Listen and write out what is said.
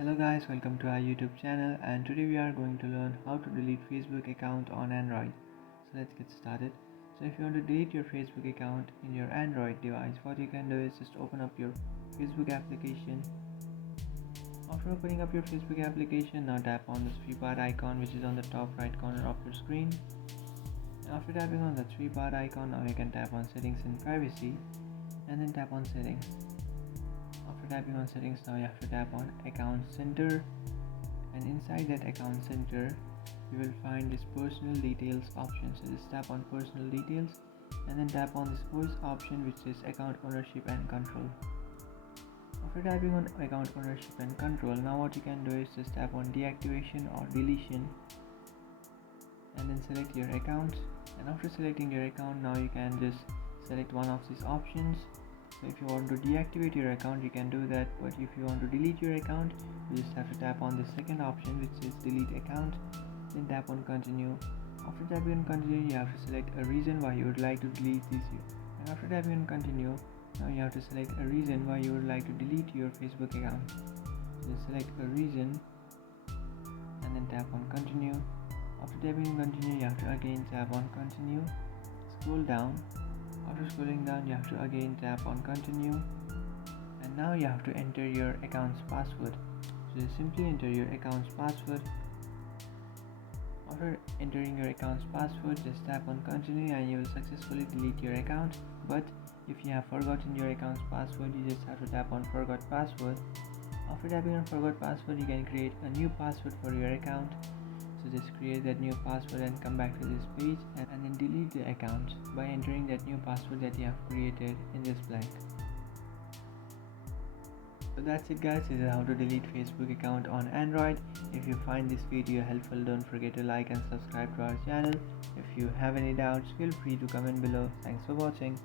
Hello guys, welcome to our YouTube channel, and today we are going to learn how to delete Facebook account on Android. So let's get started. So if you want to delete your Facebook account in your Android device, what you can do is just open up your Facebook application. After opening up your Facebook application, now tap on the three bar icon which is on the top right corner of your screen. After tapping on the three bar icon, now you can tap on settings and privacy and then tap on settings. After tapping on settings, now you have to tap on account center, and inside that account center you will find this personal details option. So just tap on personal details and then tap on this voice option which says account ownership and control. After tapping on account ownership and control, now what you can do is just tap on deactivation or deletion and then select your account. And after selecting your account, now you can just select one of these options. So if you want to deactivate your account, you can do that, but if you want to delete your account, you just have to tap on the second option which says delete account, then tap on continue. After tapping on continue, you have to select a reason why you would like to delete this. And after tapping on continue, now you have to select a reason why you would like to delete your Facebook account. So just select a reason and then tap on continue. After tapping on continue, you have to again tap on continue, scroll down. After scrolling down, you have to again tap on continue, and now you have to enter your account's password. So just simply enter your account's password. After entering your account's password, just tap on continue and you will successfully delete your account. But if you have forgotten your account's password, you just have to tap on forgot password. After tapping on forgot password, you can create a new password for your account. So just create that new password and come back to this page and then delete the account by entering that new password that you have created in this blank. So that's it guys, this is how to delete Facebook account on Android. If you find this video helpful, don't forget to like and subscribe to our channel. If you have any doubts, feel free to comment below. Thanks for watching.